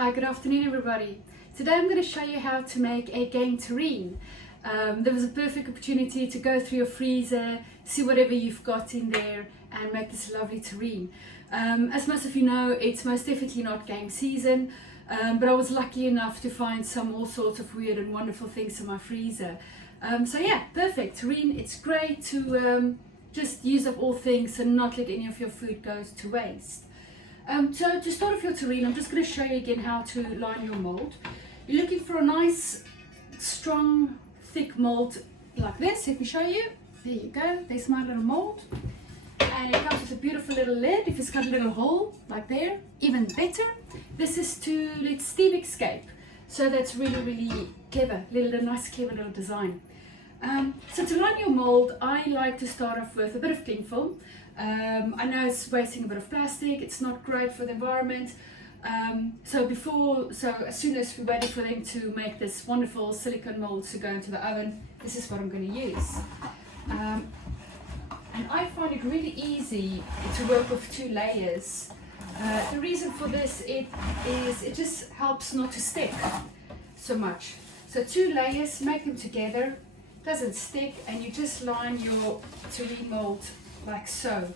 Hi, good afternoon everybody. Today I'm going to show you how to make a game terrine. There was a perfect opportunity to go through your freezer, see whatever you've got in there and make this lovely terrine. As most of you know, it's most definitely not game season, but I was lucky enough to find all sorts of weird and wonderful things in my freezer. So yeah, perfect. Terrine, it's great to just use up all things and not let any of your food go to waste. So to start off your terrine, I'm just going to show you again how to line your mold. You're looking for a nice, strong, thick mold like this. Let me show you. There you go. There's my little mold. And it comes with a beautiful little lid. If it's got a little hole, like there, even better. This is to let steam escape. So that's really, really clever. Nice, clever little design. So to line your mold, I like to start off with a bit of cling film. I know it's wasting a bit of plastic, it's not great for the environment. So as soon as we're ready for them to make this wonderful silicone mold to go into the oven, this is what I'm going to use. And I find it really easy to work with 2 layers. The reason for this is it just helps not to stick so much. So 2 layers, make them together, doesn't stick, and you just line your terrine mold like so.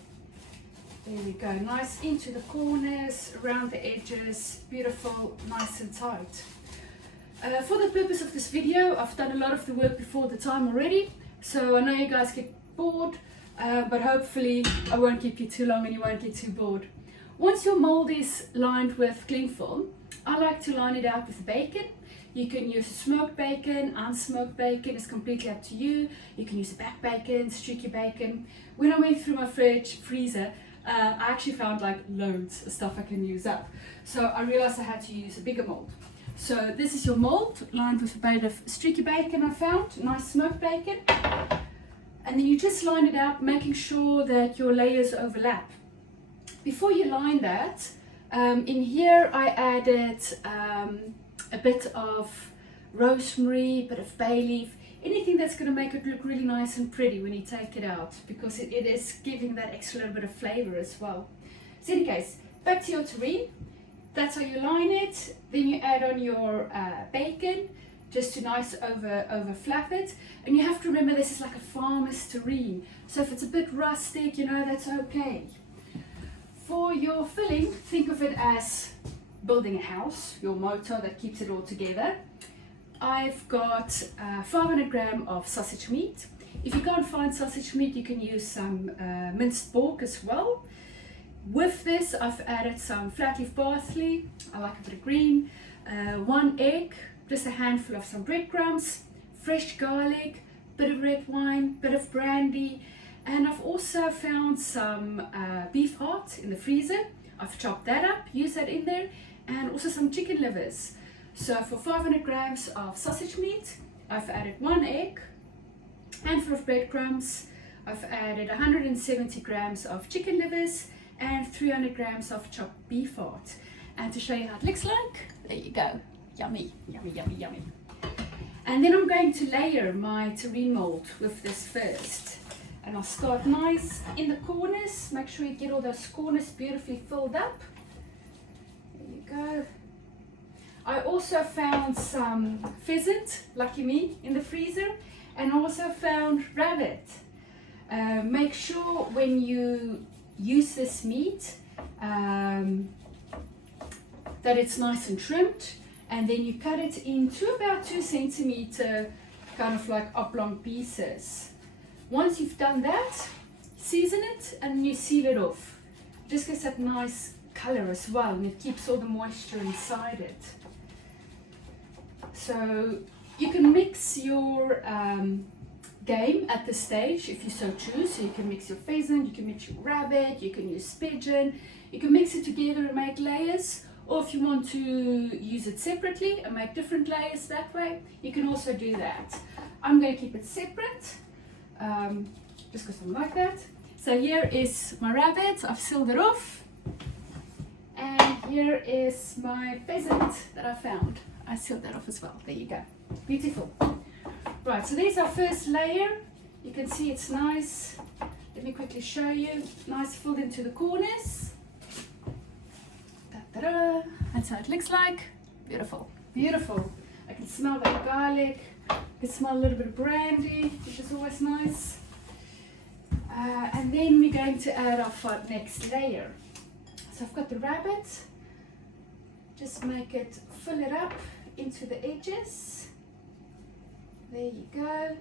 There we go, nice into the corners, around the edges, beautiful, nice and tight. For the purpose of this video, I've done a lot of the work before the time already, so I know you guys get bored, but hopefully I won't keep you too long and you won't get too bored. Once your mold is lined with cling film, I like to line it out with bacon. You can use smoked bacon, unsmoked bacon, it's completely up to you. You can use back bacon, streaky bacon. When I went through my freezer, I actually found like loads of stuff I can use up. So I realized I had to use a bigger mold. So this is your mold, lined with a bit of streaky bacon I found, nice smoked bacon. And then you just line it out, making sure that your layers overlap. Before you line that, in here I added a bit of rosemary, a bit of bay leaf, anything that's going to make it look really nice and pretty when you take it out, because it is giving that extra little bit of flavor as well. So in any case, back to your terrine. That's how you line it. Then you add on your bacon, just to nice over flap it. And you have to remember this is like a farmer's terrine, so if it's a bit rustic, you know, that's okay. For your filling, think of it as building a house, your motor that keeps it all together. I've got 500 grams of sausage meat. If you can't find sausage meat, you can use some minced pork as well. With this, I've added some flat leaf parsley, I like a bit of green, 1 egg, just a handful of some breadcrumbs, fresh garlic, bit of red wine, bit of brandy, and I've also found some beef heart in the freezer. I've chopped that up, used that in there, and also some chicken livers. So for 500 grams of sausage meat, I've added 1 egg, handful of breadcrumbs, I've added 170 grams of chicken livers, and 300 grams of chopped beef heart. And to show you how it looks like, there you go. Yummy, yummy, yummy, yummy. And then I'm going to layer my terrine mold with this first. And I'll start nice in the corners. Make sure you get all those corners beautifully filled up. There you go. I also found some pheasant, lucky me, in the freezer, and also found rabbit. Make sure when you use this meat that it's nice and trimmed, and then you cut it into about 2 centimeter kind of like oblong pieces. Once you've done that, season it and you seal it off. It just gets that nice color as well, and it keeps all the moisture inside it. So you can mix your game at this stage if you so choose. So you can mix your pheasant, you can mix your rabbit, you can use pigeon, you can mix it together and make layers, or if you want to use it separately and make different layers that way, you can also do that. I'm going to keep it separate, just because I'm like that. So here is my rabbit, I've sealed it off, and here is my pheasant that I found. I sealed that off as well. There you go. Beautiful. Right, so there's our first layer. You can see it's nice. Let me quickly show you. Nice filled into the corners. Ta-da! That's how it looks like. Beautiful, beautiful. I can smell the garlic. I can smell a little bit of brandy, which is always nice. And then we're going to add our next layer. So I've got the rabbit. Just make it, fill it up into the edges. There you go.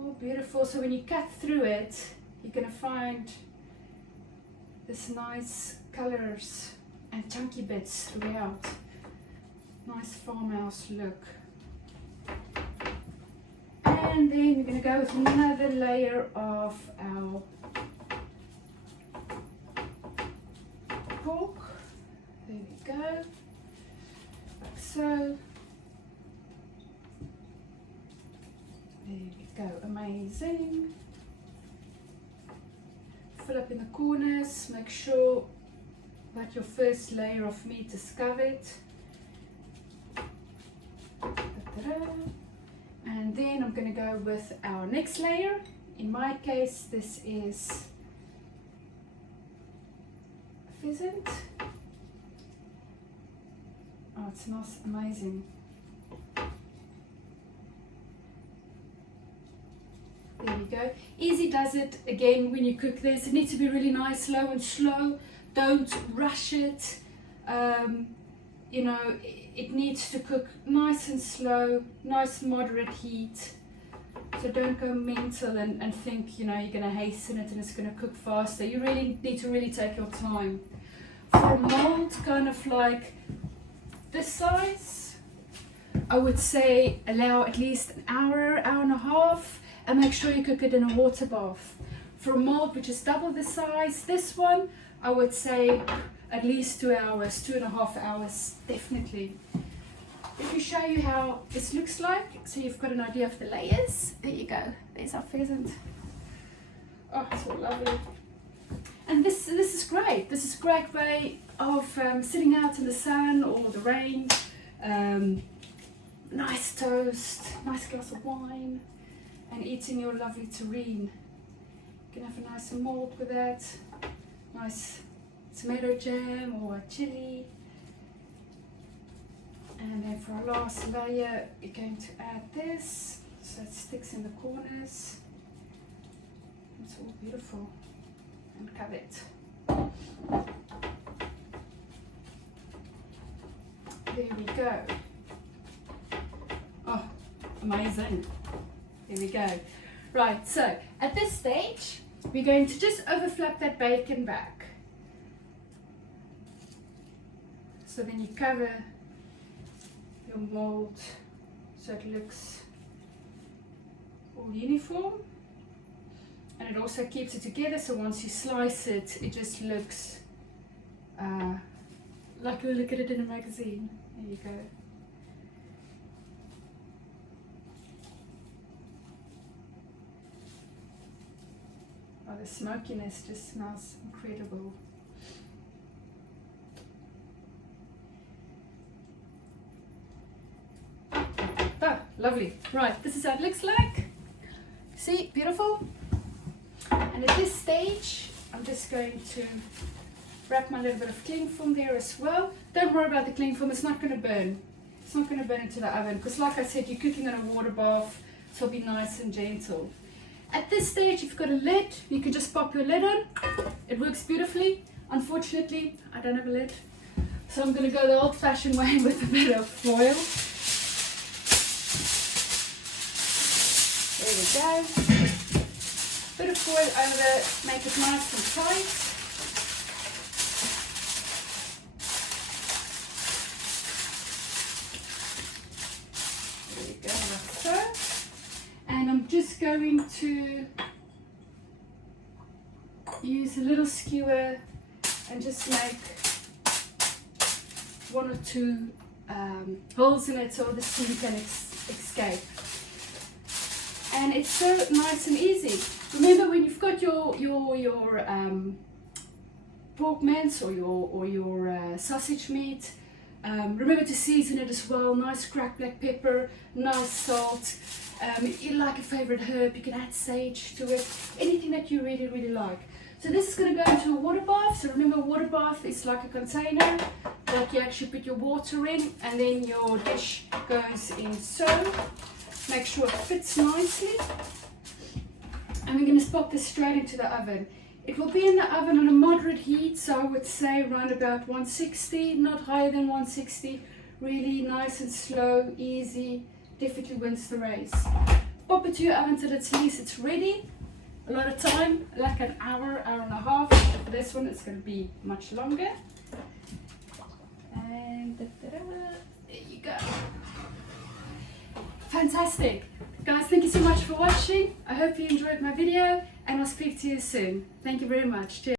Oh, beautiful. So when you cut through it, you're going to find this nice colors and chunky bits throughout. Nice farmhouse look. And then we're going to go with another layer of our pork. There we go. Like so. There we go. Amazing. Fill up in the corners. Make sure that your first layer of meat is covered. Ta-da. And then I'm going to go with our next layer. In my case, this is pheasant. Oh, it smells amazing. There we go. Easy does it. Again, when you cook this, it needs to be really nice, slow and slow. Don't rush it. You know, it needs to cook nice and slow, nice moderate heat. So don't go mental and think, you know, you're going to hasten it and it's going to cook faster. You really need to really take your time. For a mold kind of like this size, I would say allow at least an hour, hour and a half, and make sure you cook it in a water bath. For a mold which is double the size, this one, I would say at least 2 hours, 2.5 hours, definitely. Let me show you how this looks like, so you've got an idea of the layers. There you go, there's our pheasant. Oh, it's so lovely. And this is great. This is a great way of sitting out in the sun or the rain. Nice toast, nice glass of wine, and eating your lovely terrine. You can have a nice mold with that. Nice tomato jam or chili. And then for our last layer, we're going to add this, so it sticks in the corners. It's all beautiful and covered. There we go. Oh, amazing. There we go. Right, so at this stage, we're going to just overflap that bacon back. So then you cover your mold so it looks all uniform, and it also keeps it together, so once you slice it, it just looks like you look at it in a magazine. There you go. Oh, the smokiness just smells incredible. Ah, lovely. Right, this is how it looks like. See, beautiful. And at this stage, I'm just going to wrap my little bit of cling film there as well. Don't worry about the cling film, it's not going to burn. It's not going to burn into the oven, because like I said, you're cooking in a water bath, so it'll be nice and gentle. At this stage, if you've got a lid, you can just pop your lid on. It works beautifully. Unfortunately, I don't have a lid, so I'm going to go the old-fashioned way with a bit of foil. There we go. Bit of foil over, make it nice and tight. There we go, like so. And I'm just going to use a little skewer and just make 1 or 2 holes in it so the steam can escape. And it's so nice and easy. Remember, when you've got your pork mince or your sausage meat, remember to season it as well. Nice cracked black pepper, nice salt. If you like a favorite herb, you can add sage to it. Anything that you really, really like. So So this is going to go into a water bath. So remember, a water bath is like a container that you actually put your water in, and then your dish goes in so. Make sure it fits nicely. And we're going to pop this straight into the oven. It will be in the oven on a moderate heat, so I would say around about 160, not higher than 160. Really nice and slow, easy, definitely wins the race. Pop it to your oven till at least it's ready. A lot of time, like an hour, hour and a half. For this one, it's going to be much longer. And there you go. Fantastic. Guys, thank you so much for watching. I hope you enjoyed my video, and I'll speak to you soon. Thank you very much. Cheers.